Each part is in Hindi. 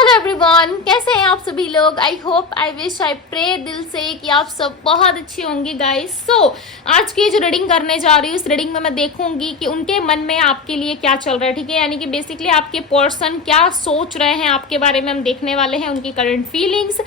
हेलो एवरीवन, कैसे हैं आप सभी लोग। I hope, I wish, I pray दिल से कि आप सब बहुत अच्छे होंगे गाइस। आज की जो रीडिंग करने जा रही हूँ, इस रीडिंग में मैं देखूंगी कि उनके मन में आपके लिए क्या चल रहा है। ठीक है, यानी कि बेसिकली आपके पर्सन क्या सोच रहे हैं आपके बारे में हम देखने वाले हैं, उनकी करंट फीलिंग्स।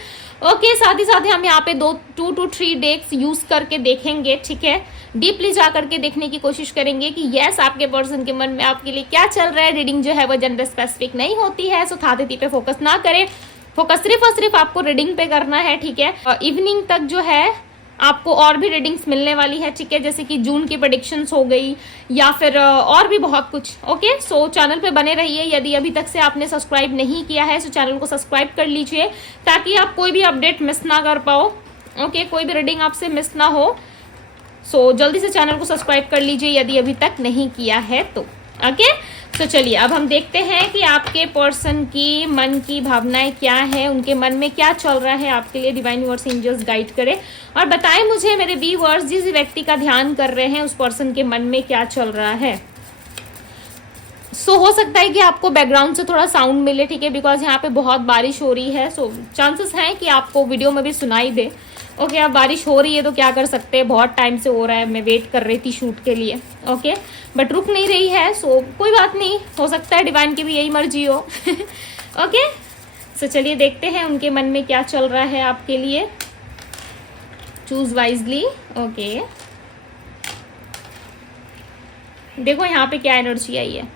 ओके, साथ ही साथ हम यहाँ पे 2 to 3 डेक्स यूज करके देखेंगे। ठीक है, डीपली जा करके देखने की कोशिश करेंगे कि यस आपके पर्सन के मन में आपके लिए क्या चल रहा है। रीडिंग जो है वो जेंडर स्पेसिफिक नहीं होती है, सो थाती पे फोकस ना करें, फोकस सिर्फ और सिर्फ आपको रीडिंग पे करना है। ठीक है, इवनिंग तक जो है आपको और भी रीडिंग्स मिलने वाली है। ठीक है, जैसे कि जून की प्रेडिक्शंस हो गई या फिर और भी बहुत कुछ। ओके, सो चैनल पे बने रहिए। यदि अभी तक से आपने सब्सक्राइब नहीं किया है तो चैनल को सब्सक्राइब कर लीजिए ताकि आप कोई भी अपडेट मिस ना कर पाओ। ओके, कोई भी रीडिंग आपसे मिस ना हो। जल्दी से चैनल को सब्सक्राइब कर लीजिए यदि अभी तक नहीं किया है तो। ओके, चलिए अब हम देखते हैं कि आपके पर्सन की मन की भावनाएं क्या है, उनके मन में क्या चल रहा है आपके लिए। डिवाइन यूनिवर्स एंजल्स गाइड करें और बताएं मुझे मेरे व्यूअर्स, जिस व्यक्ति का ध्यान कर रहे हैं उस पर्सन के मन में क्या चल रहा है। हो सकता है कि आपको बैकग्राउंड से थोड़ा साउंड मिले। ठीक है, बिकॉज यहाँ पे बहुत बारिश हो रही है। चांसेस हैं कि आपको वीडियो में भी सुनाई दे। ओके, अब बारिश हो रही है तो क्या कर सकते हैं, बहुत टाइम से हो रहा है, मैं वेट कर रही थी शूट के लिए। ओके, बट रुक नहीं रही है, कोई बात नहीं, हो सकता है डिवाइन की भी यही मर्जी हो। ओके, चलिए देखते हैं उनके मन में क्या चल रहा है आपके लिए। Choose wisely. ओके, देखो यहाँ पे क्या एनर्जी आई है।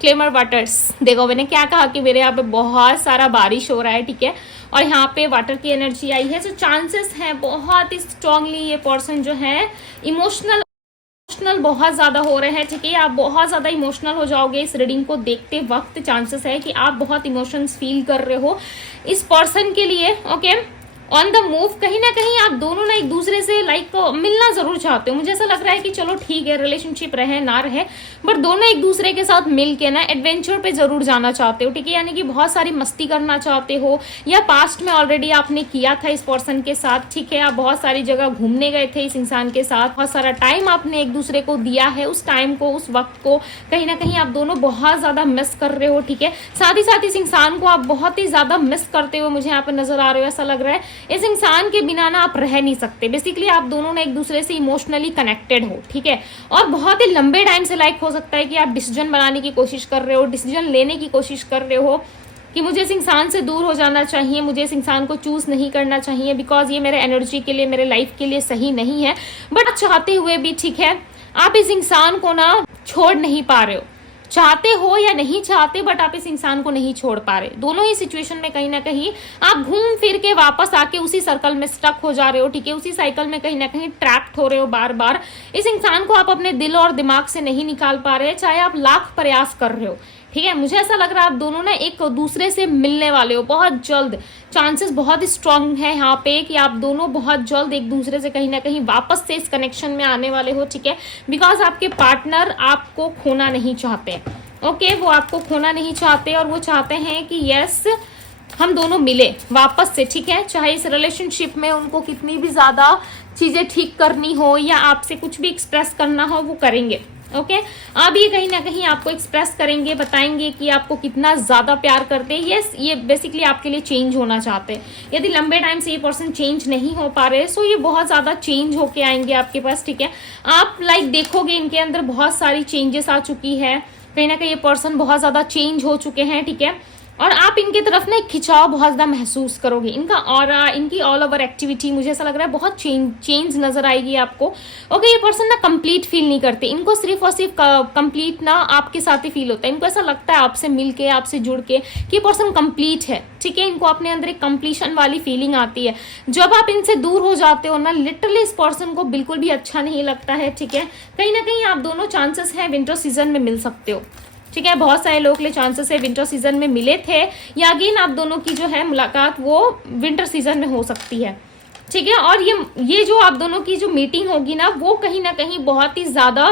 क्लेमर वाटर्स, देखो मैंने क्या कहा कि मेरे यहाँ पे बहुत सारा बारिश हो रहा है। ठीक है, और यहाँ पे वाटर की एनर्जी आई है। चांसेस हैं बहुत ही स्ट्रांगली ये पर्सन जो है इमोशनल बहुत ज्यादा हो रहे हैं। ठीक है, आप बहुत ज्यादा इमोशनल हो जाओगे इस रीडिंग को देखते वक्त। चांसेस है कि आप बहुत इमोशंस फील कर रहे हो इस पर्सन के लिए। ओके, ऑन द मूव, कहीं ना कहीं आप दोनों ना एक दूसरे से मिलना जरूर चाहते हो। मुझे ऐसा लग रहा है कि चलो ठीक है, रिलेशनशिप रहे ना रहे, बट दोनों एक दूसरे के साथ मिल के ना एडवेंचर पे जरूर जाना चाहते हो। ठीक है, यानी कि बहुत सारी मस्ती करना चाहते हो, या पास्ट में ऑलरेडी आपने किया था इस पर्सन के साथ। ठीक है, आप बहुत सारी जगह घूमने गए थे इस इंसान के साथ, बहुत सारा टाइम आपने एक दूसरे को दिया है। उस टाइम को, उस वक्त को कहीं ना कहीं आप दोनों बहुत ज्यादा मिस कर रहे हो। ठीक है, साथ ही साथ इस इंसान को आप बहुत ही ज्यादा मिस करते हुए मुझे यहाँ पे नजर आ रहे हो। ऐसा लग रहा है इस इंसान के बिना ना आप रह नहीं सकते। बेसिकली आप दोनों ने एक दूसरे से इमोशनली कनेक्टेड हो। ठीक है, और बहुत ही लंबे टाइम से हो सकता है कि आप डिसीजन बनाने की कोशिश कर रहे हो, डिसीजन लेने की कोशिश कर रहे हो कि मुझे इस इंसान से दूर हो जाना चाहिए, मुझे इस इंसान को चूज नहीं करना चाहिए बिकॉज ये मेरे एनर्जी के लिए, मेरे लाइफ के लिए सही नहीं है। बट चाहते हुए भी, ठीक है, आप इस इंसान को ना छोड़ नहीं पा रहे हो। चाहते हो या नहीं चाहते, बट आप इस इंसान को नहीं छोड़ पा रहे। दोनों ही सिचुएशन में कहीं ना कहीं आप घूम फिर के वापस आके उसी सर्कल में स्टक हो जा रहे हो। ठीक है, उसी साइकिल में कहीं ना कहीं ट्रैप्ड हो रहे हो बार बार। इस इंसान को आप अपने दिल और दिमाग से नहीं निकाल पा रहे, चाहे आप लाख प्रयास कर रहे हो। ठीक है, मुझे ऐसा लग रहा है आप दोनों ना एक दूसरे से मिलने वाले हो बहुत जल्द। चांसेस बहुत स्ट्रांग है यहाँ पे कि आप दोनों बहुत जल्द एक दूसरे से कहीं ना कहीं वापस से इस कनेक्शन में आने वाले हो। ठीक है, बिकॉज आपके पार्टनर आपको खोना नहीं चाहते। ओके, वो आपको खोना नहीं चाहते और वो चाहते हैं कि यस हम दोनों मिले वापस से। ठीक है, चाहे इस रिलेशनशिप में उनको कितनी भी ज्यादा चीजें ठीक करनी हो या आपसे कुछ भी एक्सप्रेस करना हो, वो करेंगे। ओके, अब ये कहीं ना कहीं आपको एक्सप्रेस करेंगे, बताएंगे कि आपको कितना ज्यादा प्यार करते हैं। यस, ये बेसिकली आपके लिए चेंज होना चाहते हैं। यदि लंबे टाइम से ये पर्सन चेंज नहीं हो पा रहे, सो ये बहुत ज्यादा चेंज होके आएंगे आपके पास। ठीक है, आप देखोगे इनके अंदर बहुत सारी चेंजेस आ चुकी है, कहीं ना कहीं ये पर्सन बहुत ज्यादा चेंज हो चुके हैं। ठीक है, और आप इनकी तरफ ना एक खिंचाव बहुत ज्यादा महसूस करोगे। इनका ऑरा, इनकी ऑल ओवर एक्टिविटी, मुझे ऐसा लग रहा है बहुत चेंज नजर आएगी आपको। ओके, ये पर्सन ना कंप्लीट फील नहीं करते, इनको सिर्फ और सिर्फ कंप्लीट ना आपके साथ ही फील होता है। इनको ऐसा लगता है आपसे मिलके, आपसे जुड़ के कि ये पर्सन कंप्लीट है। ठीक है, इनको अपने अंदर एक कंप्लीशन वाली फीलिंग आती है। जब आप इनसे दूर हो जाते हो ना, लिटरली इस पर्सन को बिल्कुल भी अच्छा नहीं लगता है। ठीक है, कहीं ना कहीं आप दोनों चांसेस है विंटर सीजन में मिल सकते हो। ठीक है, बहुत सारे लोग के लिए चांसेस है विंटर सीजन में मिले थे, या अगेन आप दोनों की जो है मुलाकात वो विंटर सीजन में हो सकती है। ठीक है, और ये जो आप दोनों की जो मीटिंग होगी ना, वो कहीं ना कहीं बहुत ही ज्यादा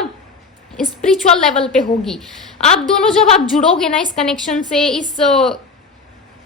स्पिरिचुअल लेवल पे होगी। आप दोनों जब आप जुड़ोगे ना इस कनेक्शन से, इस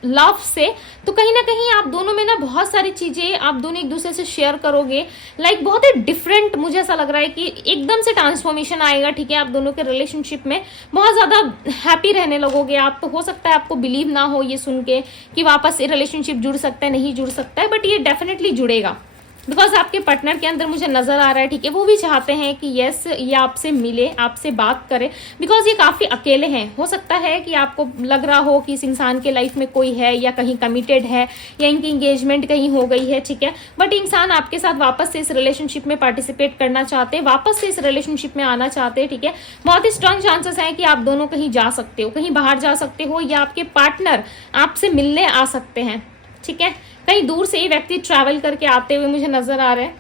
लव से, तो कहीं ना कहीं आप दोनों में ना बहुत सारी चीजें आप दोनों एक दूसरे से शेयर करोगे। लाइक बहुत ही डिफरेंट मुझे ऐसा लग रहा है कि एकदम से ट्रांसफॉर्मेशन आएगा, ठीक है, आप दोनों के रिलेशनशिप में बहुत ज्यादा हैप्पी रहने लगोगे आप। तो हो सकता है आपको बिलीव ना हो ये सुन के कि वापस ये रिलेशनशिप जुड़ सकता है, नहीं जुड़ सकता है, बट ये डेफिनेटली जुड़ेगा, बिकॉज आपके पार्टनर के अंदर मुझे नजर आ रहा है, ठीक है, वो भी चाहते हैं कि यस ये आपसे मिले, आपसे बात करे, बिकॉज ये काफी अकेले हैं। हो सकता है कि आपको लग रहा हो कि इस इंसान के लाइफ में कोई है या कहीं कमिटेड है या इनकी एंगेजमेंट कहीं हो गई है, ठीक है, बट इंसान आपके साथ वापस से इस रिलेशनशिप में पार्टिसिपेट करना चाहते हैं, वापस से इस रिलेशनशिप में आना चाहते हैं, ठीक है। बहुत ही स्ट्रांग चांसेस है कि आप दोनों कहीं जा सकते हो, कहीं बाहर जा सकते हो, या आपके पार्टनर आपसे मिलने आ सकते हैं, ठीक है। कहीं दूर से ही व्यक्ति ट्रैवल करके आते हुए मुझे नजर आ रहे हैं।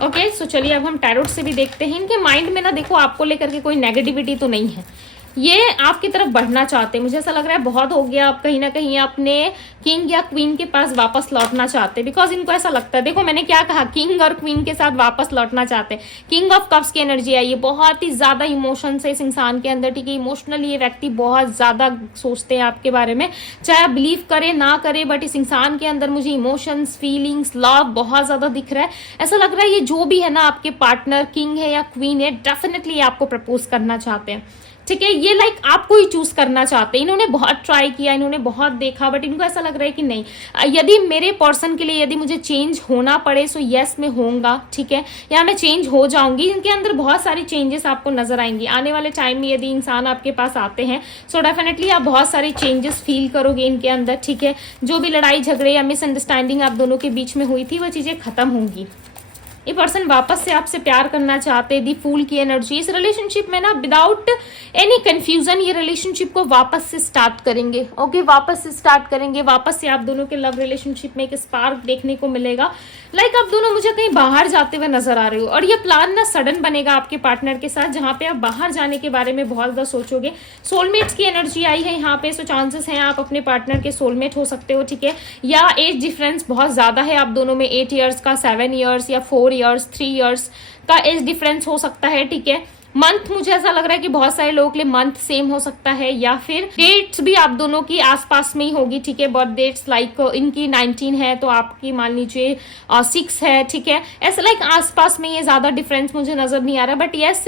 ओके, सो चलिए अब हम टैरोट से भी देखते हैं। इनके माइंड में ना देखो आपको लेकर के कोई नेगेटिविटी तो नहीं है, ये आपकी तरफ बढ़ना चाहते हैं। मुझे ऐसा लग रहा है बहुत हो गया, आप कहीं ना कहीं अपने किंग या क्वीन के पास वापस लौटना चाहते हैं, बिकॉज इनको ऐसा लगता है, देखो मैंने क्या कहा, किंग और क्वीन के साथ वापस लौटना चाहते हैं। किंग ऑफ कप्स की एनर्जी आई है, बहुत ही ज्यादा इमोशंस है इस इंसान के अंदर, ठीक है। इमोशनली ये व्यक्ति बहुत ज्यादा सोचते हैं आपके बारे में, चाहे आप बिलीव करे ना करे, बट इस इंसान के अंदर मुझे इमोशंस, फीलिंग्स, लव बहुत ज्यादा दिख रहा है। ऐसा लग रहा है ये जो भी है ना आपके पार्टनर, किंग है या क्वीन है, डेफिनेटली आपको प्रपोज करना चाहते हैं, ठीक है। ये लाइक आपको ही चूज करना चाहते हैं। इन्होंने बहुत ट्राई किया, इन्होंने बहुत देखा, बट इनको ऐसा लग रहा है कि नहीं, यदि मेरे पर्सन के लिए यदि मुझे चेंज होना पड़े सो यस मैं होऊंगा, ठीक है, या मैं चेंज हो जाऊंगी। इनके अंदर बहुत सारी चेंजेस आपको नजर आएंगी आने वाले टाइम में। यदि इंसान आपके पास आते हैं सो डेफिनेटली आप बहुत सारी चेंजेस फील करोगे इनके अंदर, ठीक है। जो भी लड़ाई झगड़े या मिसअंडरस्टैंडिंग आप दोनों के बीच में हुई थी वो चीजें खत्म होंगी। ये पर्सन वापस से आपसे प्यार करना चाहते हैं। दी फूल की एनर्जी इस रिलेशनशिप में ना विदाउट एनी कंफ्यूजन ये रिलेशनशिप को वापस से स्टार्ट करेंगे। ओके, वापस से स्टार्ट करेंगे, वापस से आप दोनों के लव रिलेशनशिप में एक स्पार्क देखने को मिलेगा। लाइक आप दोनों मुझे कहीं बाहर जाते हुए नजर आ रहे हो, और ये प्लान ना सडन बनेगा आपके पार्टनर के साथ, जहां पे आप बाहर जाने के बारे में बहुत ज्यादा सोचोगे। सोलमेट्स की एनर्जी आई है यहाँ पे, सो चांसेस हैं आप अपने पार्टनर के सोलमेट हो सकते हो, ठीक है। या एज डिफरेंस बहुत ज्यादा है आप दोनों में, 8 ईयर्स का, 7 ईयर्स या 4 ईयर्स, 3 ईयर्स का एज डिफरेंस हो सकता है, ठीक है। मंथ मुझे ऐसा लग रहा है कि बहुत सारे लोगों के लिए मंथ सेम हो सकता है, या फिर डेट्स भी आप दोनों की आसपास में ही होगी, ठीक है। बर्थ डेट्स लाइक इनकी 19 है तो आपकी मान लीजिए 6 है, ठीक है। ऐसा लाइक आसपास में ये ज्यादा डिफरेंस मुझे नजर नहीं आ रहा, बट यस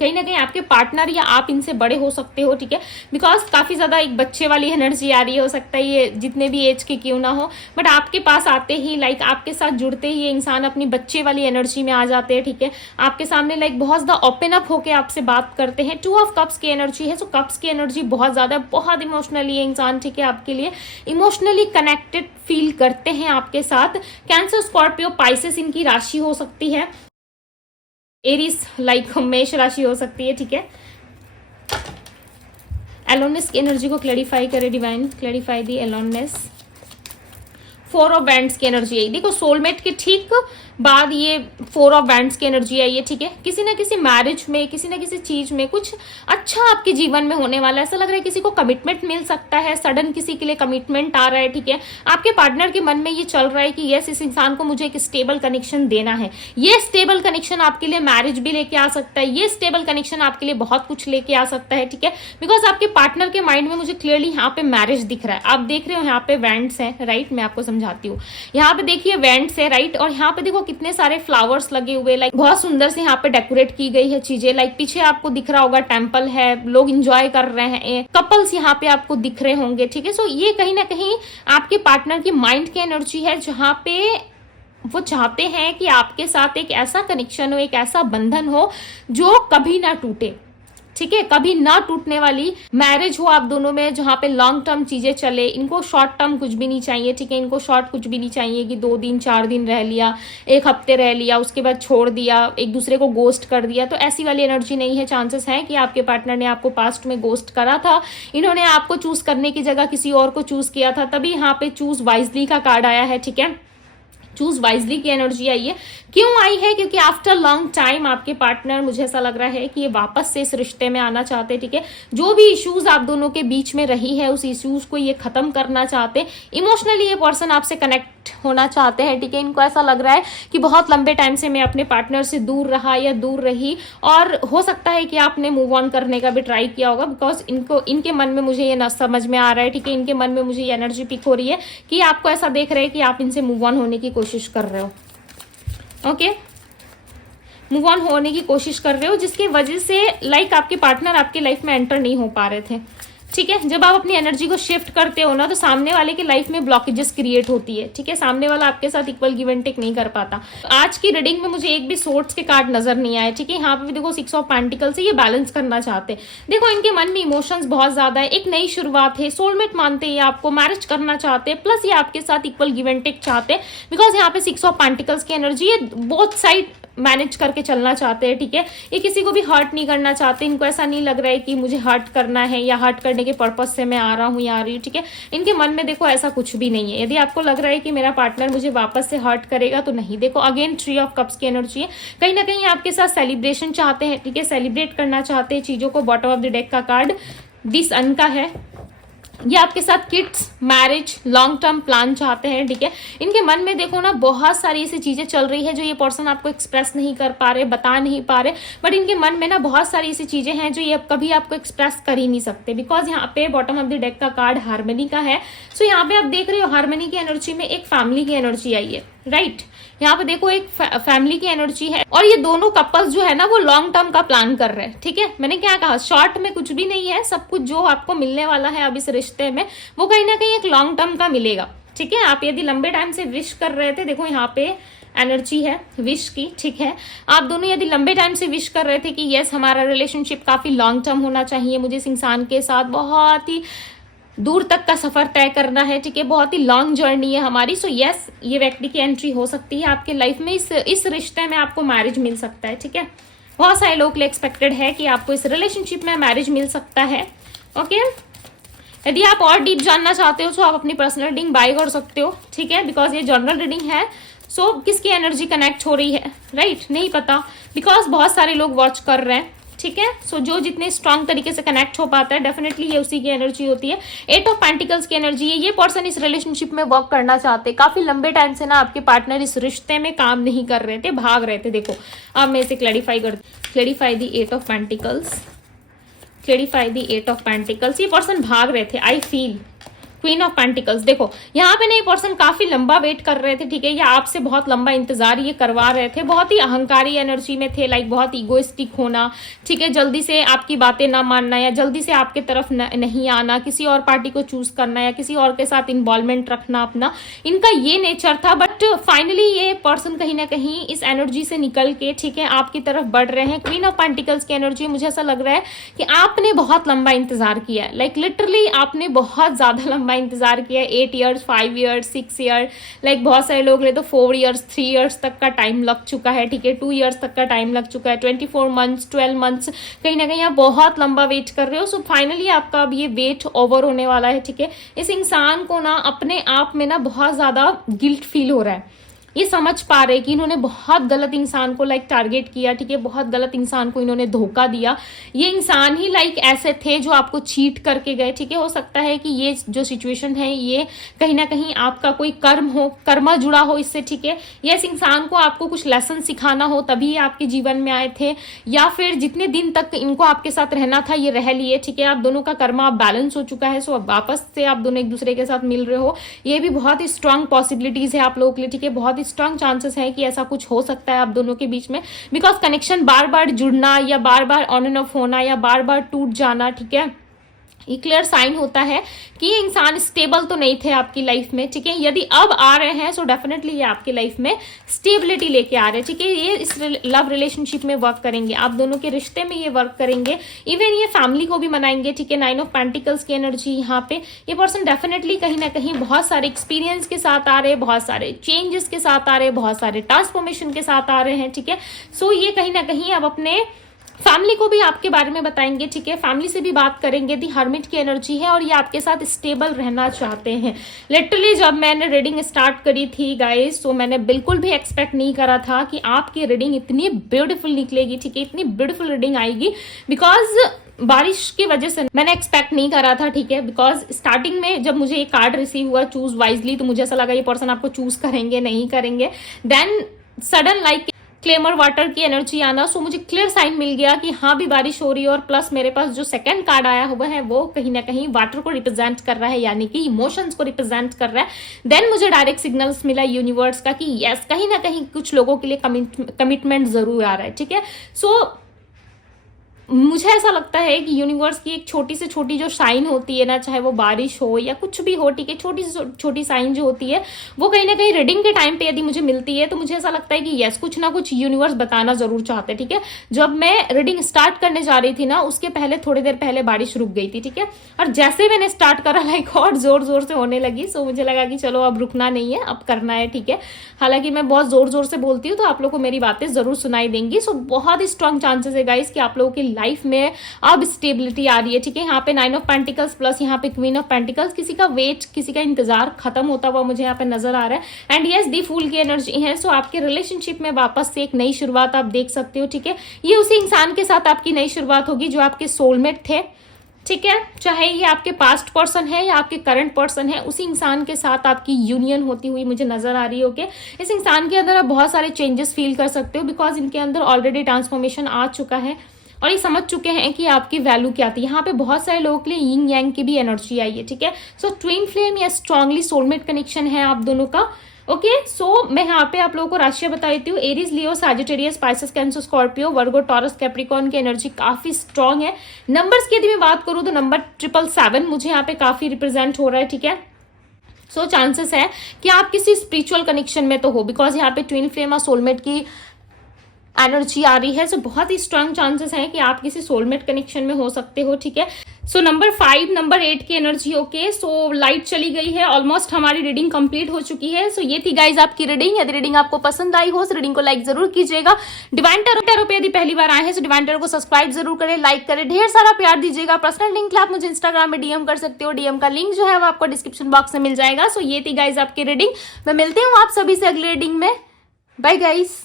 कहीं ना कहीं आपके पार्टनर या आप इनसे बड़े हो सकते हो, ठीक है। बिकॉज काफी ज्यादा एक बच्चे वाली एनर्जी आ रही है, हो सकता है ये जितने भी एज के क्यों ना हो, बट आपके पास आते ही लाइक आपके साथ जुड़ते ही ये इंसान अपनी बच्चे वाली एनर्जी में आ जाते हैं, ठीक है। आपके सामने लाइक बहुत ज्यादा ओपन अप होके आपसे बात करते हैं। 2 ऑफ कप्स की एनर्जी है, सो कप्स की एनर्जी बहुत ज्यादा, बहुत इमोशनली है इंसान, ठीक है, आपके लिए इमोशनली कनेक्टेड फील करते हैं आपके साथ। कैंसर, स्कॉर्पियो, पाइसेस इनकी राशि हो सकती है। एरीज लाइक मेष राशि हो सकती है, ठीक है। एलोननेस की एनर्जी को क्लैरिफाई करे divine, clarify the aloneness. 4 of wands की एनर्जी आई, देखो सोलमेट के ठीक बाद ये 4 ऑफ बैंड्स की एनर्जी आई है, ठीक है। किसी ना किसी मैरिज में, किसी ना किसी चीज में कुछ अच्छा आपके जीवन में होने वाला है। ऐसा लग रहा है किसी को कमिटमेंट मिल सकता है, सडन किसी के लिए कमिटमेंट आ रहा है, ठीक है। आपके पार्टनर के मन में ये चल रहा है कि यस इस इंसान को मुझे एक स्टेबल कनेक्शन देना है। ये स्टेबल कनेक्शन आपके लिए मैरिज भी लेके आ सकता है, ये स्टेबल कनेक्शन आपके लिए बहुत कुछ लेके आ सकता है, ठीक है। बिकॉज आपके पार्टनर के माइंड में मुझे क्लियरली यहाँ पे मैरिज दिख रहा है। आप देख रहे हो यहाँ पे वेंट्स है, राइट, मैं आपको समझाती हूँ। यहाँ पे देखिए वेंट्स है, राइट, और यहाँ पे देखो कितने सारे फ्लावर्स लगे हुए, लाइक बहुत सुंदर से यहाँ पे डेकोरेट की गई है चीजें। लाइक पीछे आपको दिख रहा होगा टेम्पल है, लोग एंजॉय कर रहे हैं, कपल्स यहाँ पे आपको दिख रहे होंगे, ठीक है। सो ये कहीं ना कहीं आपके पार्टनर की माइंड की एनर्जी है, जहाँ पे वो चाहते हैं कि आपके साथ एक ऐसा कनेक्शन हो, एक ऐसा बंधन हो जो कभी ना टूटे, ठीक है, कभी ना टूटने वाली मैरिज हो आप दोनों में, जहाँ पे लॉन्ग टर्म चीजें चले। इनको शॉर्ट टर्म कुछ भी नहीं चाहिए, ठीक है। इनको शॉर्ट कुछ भी नहीं चाहिए कि 2 दिन 4 दिन रह लिया, 1 हफ्ते रह लिया, उसके बाद छोड़ दिया, एक दूसरे को गोस्ट कर दिया, तो ऐसी वाली एनर्जी नहीं है। चांसेस है कि आपके पार्टनर ने आपको पास्ट में गोस्ट करा था, इन्होंने आपको चूज करने की जगह किसी और को चूज किया था, तभी यहाँ पे चूज वाइजली का कार्ड आया है, ठीक है। चूज वाइजली की एनर्जी आई है। क्यों आई है? क्योंकि आफ्टर लॉन्ग टाइम आपके पार्टनर, मुझे ऐसा लग रहा है कि ये वापस से इस रिश्ते में आना चाहते हैं, ठीक है। जो भी इश्यूज आप दोनों के बीच में रही है उस इश्यूज को ये खत्म करना चाहते हैं। इमोशनली ये पर्सन आपसे कनेक्ट डिस्कनेक्ट होना चाहते हैं, ठीक है। इनको ऐसा लग रहा है कि बहुत लंबे टाइम से मैं अपने पार्टनर से दूर रहा या दूर रही, और हो सकता है कि आपने मूव ऑन करने का भी ट्राई किया होगा, बिकॉज इनके मन में मुझे ये ना समझ में आ रहा है, ठीक है। इनके मन में मुझे ये एनर्जी पिक हो रही है कि आपको ऐसा देख रहे हैं कि आप इनसे मूव ऑन होने की कोशिश कर रहे हो, ओके, मूव ऑन होने की कोशिश कर रहे हो, जिसकी वजह से लाइक आपके पार्टनर आपकी लाइफ में एंटर नहीं हो पा रहे थे, ठीक है। जब आप अपनी एनर्जी को शिफ्ट करते हो ना, तो सामने वाले की लाइफ में ब्लॉकेजेस क्रिएट होती है, ठीक है। सामने वाला आपके साथ इक्वल गिव एंड टेक नहीं कर पाता। आज की रीडिंग में मुझे एक भी सोर्ट्स के कार्ड नजर नहीं आए, ठीक है। यहाँ पे भी देखो 6 ऑफ पेंटिकल्स से ये बैलेंस करना चाहते हैं। देखो इनके मन में इमोशंस बहुत ज्यादा है, एक नई शुरुआत है, सोलमेट मानते हैं, आपको मैरिज करना चाहते हैं, प्लस ये आपके साथ इक्वल गिव एंड टेक चाहते हैं, बिकॉज यहाँ पे 6 ऑफ पेंटिकल्स की एनर्जी है, बोथ साइड मैनेज करके चलना चाहते हैं, ठीक है। ये किसी को भी हर्ट नहीं करना चाहते, इनको ऐसा नहीं लग रहा है कि मुझे हर्ट करना है या हर्ट करने के पर्पज से मैं आ रहा हूँ या आ रही हूँ, ठीक है। इनके मन में देखो ऐसा कुछ भी नहीं है। यदि आपको लग रहा है कि मेरा पार्टनर मुझे वापस से हर्ट करेगा, तो नहीं। देखो अगेन 3 ऑफ कप्स की एनर्जी है, कहीं ना कहीं आपके साथ सेलिब्रेशन चाहते हैं, ठीक है, सेलिब्रेट करना चाहते हैं चीजों को। बॉटम ऑफ द डेक का कार्ड दिस अन का है, ये आपके साथ kids, marriage, long term plan चाहते हैं, ठीक है। इनके मन में देखो ना बहुत सारी ऐसी चीजें चल रही है जो ये पर्सन आपको एक्सप्रेस नहीं कर पा रहे, बता नहीं पा रहे, बट इनके मन में ना बहुत सारी ऐसी चीजें हैं जो ये कभी आपको एक्सप्रेस कर ही नहीं सकते, बिकॉज यहाँ पे बॉटम ऑफ द डेक का कार्ड हार्मनी का है। सो यहाँ पे आप देख रहे हो हार्मनी की एनर्जी में एक फैमिली की एनर्जी आई है, राइट। यहाँ पे देखो एक फैमिली की एनर्जी है, और ये दोनों कपल्स जो है ना वो लॉन्ग टर्म का प्लान कर रहे हैं, ठीक है। मैंने क्या कहा, शॉर्ट में कुछ भी नहीं है, सब कुछ जो आपको मिलने वाला है अब इस रिश्ते में वो कहीं ना कहीं एक लॉन्ग टर्म का मिलेगा, ठीक है। आप यदि लंबे टाइम से विश कर रहे थे, देखो यहाँ पे एनर्जी है विश की, ठीक है। आप दोनों यदि लंबे टाइम से विश कर रहे थे कि यस हमारा रिलेशनशिप काफी लॉन्ग टर्म होना चाहिए, मुझे इस इंसान के साथ बहुत ही दूर तक का सफर तय करना है, ठीक है, बहुत ही लॉन्ग जर्नी है हमारी। सो यस ये व्यक्ति की एंट्री हो सकती है आपके लाइफ में, इस रिश्ते में आपको मैरिज मिल सकता है, ठीक है। बहुत सारे लोग के लिए एक्सपेक्टेड है कि आपको इस रिलेशनशिप में मैरिज मिल सकता है, ओके। यदि आप और डीप जानना चाहते हो तो आप अपनी पर्सनल रीडिंग बाय कर सकते हो, ठीक है, बिकॉज ये जनरल रीडिंग है। सो किसकी एनर्जी कनेक्ट हो रही है, राइट, नहीं पता, बिकॉज बहुत सारे लोग वॉच कर रहे हैं, ठीक है। सो जो जितने स्ट्रांग तरीके से कनेक्ट हो पाता है डेफिनेटली ये उसी की एनर्जी होती है। 8 ऑफ पेंटिकल्स की एनर्जी है, ये पर्सन इस रिलेशनशिप में वर्क करना चाहते, काफी लंबे टाइम से ना आपके पार्टनर इस रिश्ते में काम नहीं कर रहे थे, भाग रहे थे। देखो अब मैं इसे clarify the 8 of pentacles, clarify the 8 of pentacles. ये पर्सन भाग रहे थे, I feel queen of pentacles. देखो यहाँ पे नहीं, पर्सन काफी लंबा वेट कर रहे थे, ठीक है, या आपसे बहुत लंबा इंतजार ये करवा रहे थे, बहुत ही अहंकारी एनर्जी में थे, लाइक बहुत ईगोइस्टिक होना, ठीक है, जल्दी से आपकी बातें ना मानना या जल्दी से आपके तरफ नहीं आना, किसी और पार्टी को चूज करना या किसी और के साथ इन्वॉल्वमेंट रखना अपना, इनका ये नेचर था। बट फाइनली ये पर्सन कहीं ना कहीं इस एनर्जी से निकल के, ठीक है, आपकी तरफ बढ़ रहे हैं। क्वीन ऑफ पेंटिकल्स की एनर्जी, मुझे ऐसा लग रहा है कि आपने बहुत लंबा इंतजार किया है, लाइक लिटरली आपने बहुत ज्यादा लंबा इंतजार किया, 8 ईयर्स, 5 ईयर्स, 6 ईयर, लाइक बहुत सारे लोग ले तो 4 ईयर्स, 3 ईयर्स तक का टाइम लग चुका है, ठीक है, 2 ईयर्स तक का टाइम लग चुका है, 24 मंथ्स, 12 मंथ्स, कहीं ना कहीं आप बहुत लंबा वेट कर रहे हो। सो फाइनली आपका अब ये वेट ओवर होने वाला है, ठीक है। इस इंसान को ना अपने आप में ना बहुत ज्यादा गिल्ट फील हो रहा है, ये समझ पा रहे कि इन्होंने बहुत गलत इंसान को लाइक टारगेट किया, ठीक है, बहुत गलत इंसान को इन्होंने धोखा दिया। ये इंसान ही लाइक ऐसे थे जो आपको चीट करके गए, ठीक है। हो सकता है कि ये जो सिचुएशन है ये कहीं ना कहीं आपका कोई कर्मा जुड़ा हो इससे, ठीक है, या इस इंसान को आपको कुछ लेसन सिखाना हो तभी आपके जीवन में आए थे, या फिर जितने दिन तक इनको आपके साथ रहना था ये रह लिए, ठीक है। आप दोनों का कर्मा अब बैलेंस हो चुका है, सो अब वापस से आप दोनों एक दूसरे के साथ मिल रहे हो, ये भी बहुत ही स्ट्रांग पॉसिबिलिटीज है आप लोगों के लिए, ठीक है। बहुत स्ट्रांग चांसेस है कि ऐसा कुछ हो सकता है आप दोनों के बीच में, बिकॉज कनेक्शन बार बार जुड़ना या बार बार ऑन एंड ऑफ होना या बार बार टूट जाना, ठीक है, ये क्लियर साइन होता है कि ये इंसान स्टेबल तो नहीं थे आपकी लाइफ में, ठीक है। यदि अब आ रहे हैं सो डेफिनेटली ये आपकी लाइफ में स्टेबिलिटी लेके आ रहे हैं, ठीक है। ये इस लव रिलेशनशिप में वर्क करेंगे, आप दोनों के रिश्ते में ये वर्क करेंगे, इवन ये फैमिली को भी मनाएंगे, ठीक है। 9 ऑफ पेंटिकल्स की एनर्जी यहाँ पे, ये पर्सन डेफिनेटली कहीं ना कहीं बहुत सारे एक्सपीरियंस के साथ आ रहे हैं, बहुत सारे चेंजेस के साथ आ रहे हैं, बहुत सारे ट्रांसफॉर्मेशन के साथ आ रहे हैं, ठीक है। सो ये कहीं ना कहीं अब अपने फैमिली को भी आपके बारे में बताएंगे, ठीक है, फैमिली से भी बात करेंगे। दी हर्मिट की एनर्जी है और ये आपके साथ स्टेबल रहना चाहते हैं। लिटरली जब मैंने रीडिंग स्टार्ट करी थी गाइस, तो मैंने बिल्कुल भी एक्सपेक्ट नहीं करा था कि आपकी रीडिंग इतनी ब्यूटीफुल निकलेगी, ठीक है, इतनी ब्यूटीफुल रीडिंग आएगी, बिकॉज बारिश की वजह से मैंने एक्सपेक्ट नहीं करा था, ठीक है, बिकॉज स्टार्टिंग में जब मुझे ये कार्ड रिसीव हुआ चूज वाइजली, तो मुझे ऐसा लगा ये पर्सन आपको चूज करेंगे नहीं करेंगे। Then sudden like clamour water की एनर्जी आना, सो मुझे क्लियर साइन मिल गया कि हाँ भी बारिश हो रही है। और प्लस मेरे पास जो सेकंड कार्ड आया हुआ है वो कहीं ना कहीं वाटर को रिप्रेजेंट कर रहा है, यानी कि इमोशंस को रिप्रेजेंट कर रहा है। देन मुझे डायरेक्ट सिग्नल्स मिला यूनिवर्स का कि यस कहीं ना कहीं कुछ लोगों के लिए कमिटमेंट जरूर आ रहा है, ठीक है। सो मुझे ऐसा लगता है कि यूनिवर्स की एक छोटी से छोटी जो साइन होती है ना, चाहे वो बारिश हो या कुछ भी हो, ठीक है, छोटी से छोटी साइन जो होती है वो कहीं ना कहीं रीडिंग के टाइम पे यदि मुझे मिलती है तो मुझे ऐसा लगता है कि यस कुछ ना कुछ यूनिवर्स बताना जरूर चाहते हैं, ठीक है। जब मैं रीडिंग स्टार्ट करने जा रही थी ना, उसके पहले थोड़ी देर पहले बारिश रुक गई थी, ठीक है, और जैसे मैंने स्टार्ट करा लाइक और जोर जोर से होने लगी। सो मुझे लगा कि चलो अब रुकना नहीं है, अब करना है, ठीक है। हालांकि मैं बहुत जोर जोर से बोलती हूँ तो आप लोग को मेरी बातें जरूर सुनाई देंगी। सो बहुत ही स्ट्रांग चांसेस है गाइस कि आप लोगों की लाइफ में अब स्टेबिलिटी आ रही है, ठीक है। यहाँ पे 9 ऑफ पेंटिकल्स प्लस यहाँ पे क्वीन ऑफ पेंटिकल्स, किसी का वेट किसी का इंतजार खत्म होता हुआ मुझे यहाँ पे नजर आ रहा है। एंड यस दी फूल की एनर्जी है। सो आपके रिलेशनशिप में वापस से एक नई शुरुआत आप देख सकते हो, ठीक है। ये उसी इंसान के साथ आपकी नई शुरुआत होगी जो आपके सोलमेट थे, ठीक है। चाहे ये आपके पास्ट पर्सन है या आपके करंट पर्सन है, उसी इंसान के साथ आपकी यूनियन होती हुई मुझे नजर आ रही है, ओके। इस इंसान के अंदर आप बहुत सारे चेंजेस फील कर सकते हो बिकॉज इनके अंदर ऑलरेडी ट्रांसफॉर्मेशन आ चुका है और ये समझ चुके हैं कि आपकी वैल्यू क्या थी। यहाँ पे बहुत सारे लोगों के लिए यिंग यांग की भी एनर्जी आई है, ठीक है। सो ट्विन फ्लेम या स्ट्रांगली सोलमेट कनेक्शन है आप दोनों का, ओके। सो मैं यहाँ पे आप लोगों को राशियां बता देती हूँ। एरीज, लियो, सैजिटेरियस, पाइसेस, कैंसर, स्कॉर्पियो, वर्गो, टॉरस, कैप्रिकॉर्न की एनर्जी काफी स्ट्रांग है। नंबर्स की यदि मैं बात करूँ तो नंबर 777 मुझे यहाँ पे काफी रिप्रेजेंट हो रहा है, ठीक है। सो चांसेस है कि आप किसी स्पिरिचुअल कनेक्शन में तो हो बिकॉज यहाँ पे ट्विन फ्लेम और सोलमेट की एनर्जी आ रही है। सो बहुत ही स्ट्रांग चांसेस हैं कि आप किसी सोलमेट कनेक्शन में हो सकते हो, ठीक है। सो नंबर 5 नंबर 8 की एनर्जी, ओके। सो लाइट चली गई है, ऑलमोस्ट हमारी रीडिंग कंप्लीट हो चुकी है। सो ये थी गाइज आपकी रीडिंग। यदि रीडिंग आपको पसंद आई हो तो रीडिंग को लाइक जरूर कीजिएगा। डिवाइन टैरो पे यदि पहली बार आए हैं तो डिवाइन टैरो को सब्सक्राइब जरूर करें, लाइक करें, ढेर सारा प्यार दीजिएगा। पर्सनल लिंक आप मुझे इंस्टाग्राम में डीएम कर सकते हो, डीएम का लिंक जो है वो आपको डिस्क्रिप्शन बॉक्स में मिल जाएगा। सो ये थी गाइज आपकी रीडिंग। मैं मिलती हूँ आप सभी से अगली रीडिंग में। Bye guys.